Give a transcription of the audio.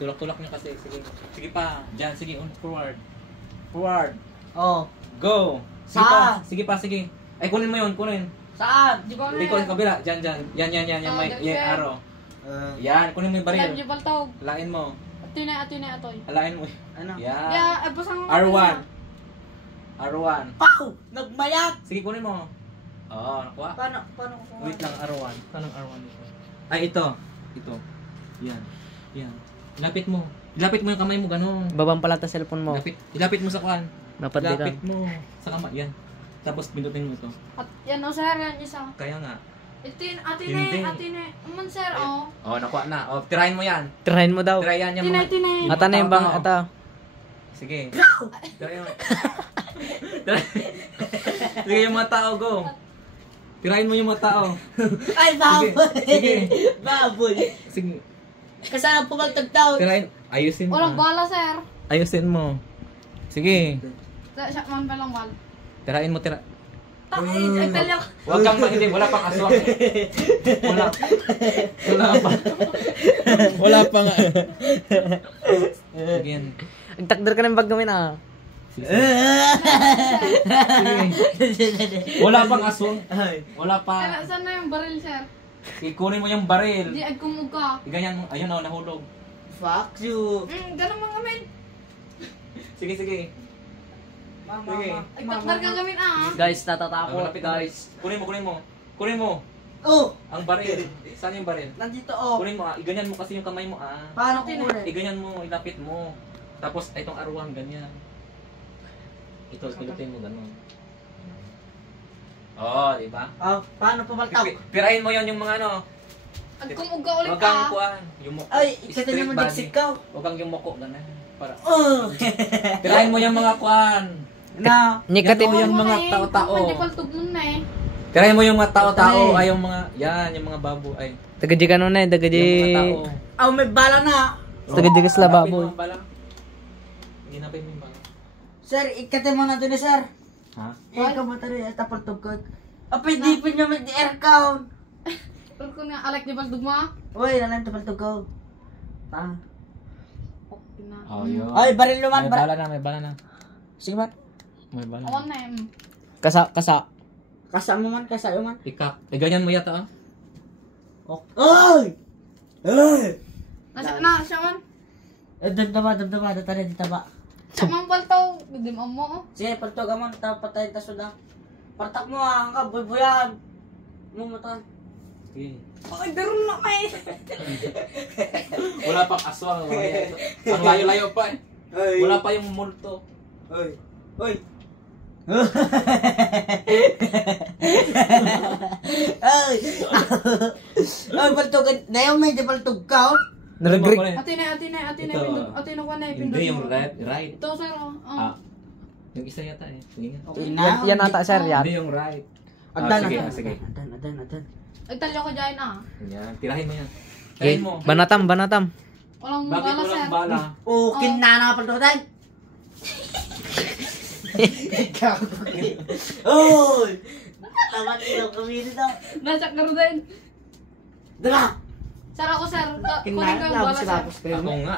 Tulak-tulak niyo kasi. Sige. Sige pa. Diyan, sige. Forward. Forward. Oh. Go. Sige pa. Sige pa, sige. Ay, kunin mo yun. Kunin. Saan? Di ba Ikaw sa kabila. Diyan, diyan. Yan. Yung may arrow. Yan. Kunin mo yung baril. Di baltaw. Halain mo. Atinay, atoy. Halain mo. Ano? Yan. Ya, pasang R1. R1. Pow! Nagmayat! Sige, kunin mo. Oo, nakuha. Paano ko? Wait lang, R1. Paano R1 dito? Ay, ito. Ito. Yan. Yan. Ilapit mo. Ilapit mo yung kamay mo, gano'n. Babang pala ta cellphone mo. Ilapit mo sa kuhan. Napadli ka. Ilapit mo sa kamay. Yan. Tapos pindutin mo ito. At yan o sir, yan isa. Kaya nga. Atinay. Aman sir, oh. Oh, nakuha na. Oh, tirahin mo yan. Tirahin mo daw. Tirahin yan yung mga... Tinay. yung Ata na yung bang tao-tao. ata. Sige. Tirahin mo. Sige yung mga tao, go. Tirahin mo yung mga tao. Ay, baboy! Sige. Baboy! Sige. Kasama pumaltag tao. Tirahin. Ayusin mo. Walang bala sir. Ayusin mo. Sige. Siya man pa lang bal. Tirahin mo, tira. Ay, talyak. Huwag kang hindi, wala pang aswang. Wala pa. Wala pa nga. Sige yan. Agtakder ka ng bag gawin ah. Sige. Wala pang aswang. Wala pa. Saan na yung baril sir? Ikunin mo yung baril. Di, agkumog ka. Ganyan mo. Ayun o, nahulog. Fuck you! Ganun mga men. Sige, sige. Sige. Ay, takbar ka gamin ah. Guys, natatakot Malapit na, guys. Kunin mo, kunin mo. Kunin mo. Oh! Ang baril. Saan yung baril? Nandito oh! Kunin mo ah. Iganyan mo kasi yung kamay mo ah. Paano ko kunin? Iganyan mo, ilapit mo. Tapos itong arwang ganyan. Ito, pilutin mo ganun. Oo, di ba? Oh, paano pumaltag? Pirahin mo yon yung mga ano. Agkumog ka ulit Huwag kang ah. kuhan. Yung Ay, ikata naman digsikaw. Huwag kang yung moko ganun. Para. Oh! Pirahin mo yung mga kuhan. Na! Nikatin mo yung yung mga tao-tao. Hindi paltog mo na eh. Tirahin mo yung mga tao-tao. Ay, yung mga, yan, yung mga babo. Ay, Tagadi ka nun eh. yung Tagadi. mga tao. Oh, may bala na! Tagadi ka sila Hinapin mo baboy. ang bala. Hinapin mo yung bala. Sir, ikata mo na doon eh, sir. Ha? Ikaw mo tari, tapaltog ko. Apay, di pa nyo may air count. Pero kung nga alak di paltog mo ah. Uy, nalang tapaltog ko. Ah. Okay na. Oh, yun. Ay, baril luman, May bala na, may bala na. Sige ba? May bala Awan na. na eh. Kasa. Kasama man, kasama man. Ikak. Ganyan mo yata ah. Ay! Ay! Na, siya man. Damdama, datari, ditaba. Siya man paltaw. Hindi mo mo oh. Sige, paltog mo, patay taso lang. Partak mo ah, ang kabuybuyan. Mumata. Sige. Ay, daron na may. Wala pang aswang. Ang layo-layo pa eh. Ay! Wala pa yung multo. Ay! Ay! Ay! Ay, paltog. Nayaw may di paltog ka, oh. Naragrig. Atinay Ito. Atinay ko na eh. Hindi yung right. Ito sir oh. Ah. Yung isa yata eh. Sige nga. Okay na. Yan ata sir yan. Hindi yung right. Adan, sige, adan. sige. Adan. Agtalyo ko dyan ah. Yan. Tirahin mo yan. Tirahin mo. Banatam. Walang Bakit bala sir. walang bala? Okay na na paltogan. Oy! Tama nito kami dito. Nasa karo din. Dala. Sir ako sir. Kunin ko yung Kinalabos bala sila sir. ako sa kayo. Ako nga.